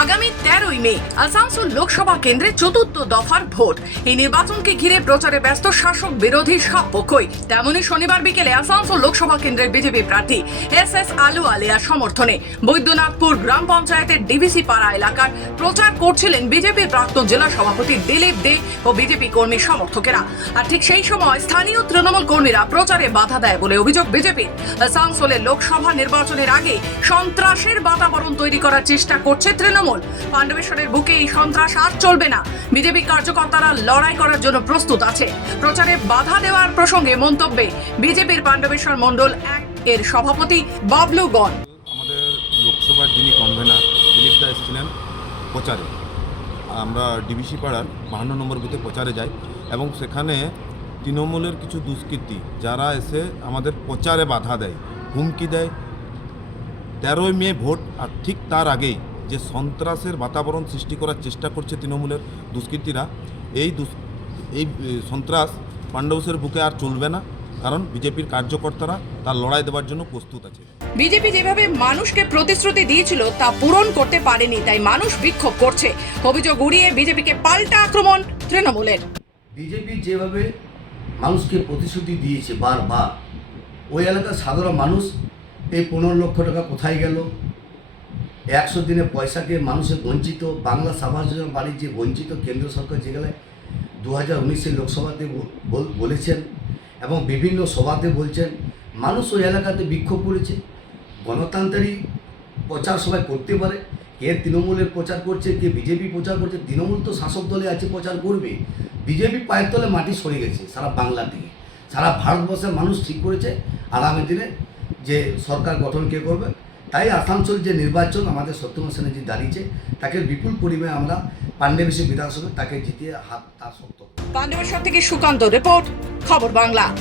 আগামী 13ই মে আসানসোল লোকসভা কেন্দ্রে চতুর্থ দফার ভোট। এই নির্বাচনকে ঘিরে প্রচারে ব্যস্ত শাসক বিরোধী সব পক্ষই। তেমনই শনিবার বিকেলে আসানসোল লোকসভা কেন্দ্রের বিজেপি প্রার্থী এস আলু আলিয়ার সমর্থনে বৈদ্যনাথপুর গ্রাম পঞ্চায়েতের ডিভিসি পাড়া এলাকার প্রচার করছিলেন বিজেপির প্রাক্তন জেলা সভাপতি দিলীপ দে ও বিজেপি কর্মী সমর্থকেরা। আর ঠিক সেই সময় স্থানীয় তৃণমূল কর্মীরা প্রচারে বাধা দেয় বলে অভিযোগ বিজেপির। আসানসোলের লোকসভা নির্বাচনের আগে সন্ত্রাসের বাতাবরণ তৈরি করার চেষ্টা করছে তৃণমূল। পাণ্ডবেশ্বরের বুকে এই সন্ত্রাস আর চলবে না। বিজেপি কার্যকর্তারা লড়াই করার জন্য প্রস্তুত আছে। প্রচারে বাধা দেওয়ার প্রসঙ্গে মন্তব্যে বিজেপির পাণ্ডবেশ্বর মণ্ডল 1 এর সভাপতি বাবলু গণ। আমাদের লোকসভার যিনি কনভেনার দিলীপ দা এসেছিলেন প্রচারে, আমরা ডিভিসি পাড়ার 52 নম্বর বুথে প্রচারে যাই এবং সেখানে তৃণমূলের কিছু দুষ্কৃতী যারা এসে আমাদের প্রচারে বাধা দেয়, হুমকি দেয়। 13ই মে ভোট, আর ঠিক তার আগেই যে সন্ত্রাসের বাতাবরণ সৃষ্টি করার চেষ্টা করছে তৃণমূলের দুষ্কৃতীরা, এই সন্ত্রাস পাণ্ডবেশ্বরের বুকে আর চলবে না, কারণ বিজেপির কার্যকর্তারা তার লড়াই দেওয়ার জন্য প্রস্তুত আছে। বিজেপি যেভাবে মানুষকে প্রতিশ্রুতি দিয়েছিল তা পূরণ করতে পারেনি, তাই মানুষ বিক্ষোভ করছে। অভিযোগ উড়িয়ে বিজেপিকে পাল্টা আক্রমণ তৃণমূলের। বিজেপি যেভাবে মানুষকে প্রতিশ্রুতি দিয়েছে বারবার, ওই এলাকার সাধারণ মানুষ এই 15 লক্ষ টাকা কোথায় গেল, 100 দিনে পয়সাকে মানুষের বঞ্চিত, বাংলা আবাস যোজনা বাড়ির যে বঞ্চিত, কেন্দ্র সরকার যেগুলো 2019-এর লোকসভাতে বলেছেন এবং বিভিন্ন সভাতে বলছেন, মানুষ ওই এলাকাতে বিক্ষোভ করেছে। গণতান্ত্রিক প্রচার সবাই করতে পারে, কে তৃণমূলের প্রচার করছে, কে বিজেপি প্রচার করছে। তৃণমূল তো শাসক দলে আছে, প্রচার করবে। বিজেপি পায়ের তলে মাটি সরে গেছে সারা বাংলা থেকে। সারা ভারতবর্ষের মানুষ ঠিক করেছে আগামী দিনে যে সরকার গঠন কে করবে। তাই আসানসোল যে নির্বাচন আমাদের সত্যমেন সেন যে দাঁড়িয়েছে, তাকে বিপুল পরিমাণে আমরা পাণ্ডবেশ্বর বিধানসভায় তাকে জিতিয়ে হাত তার শক্ত। পাণ্ডবেশ্বর থেকে সুকান্ত রিপোর্ট, খবর বাংলা।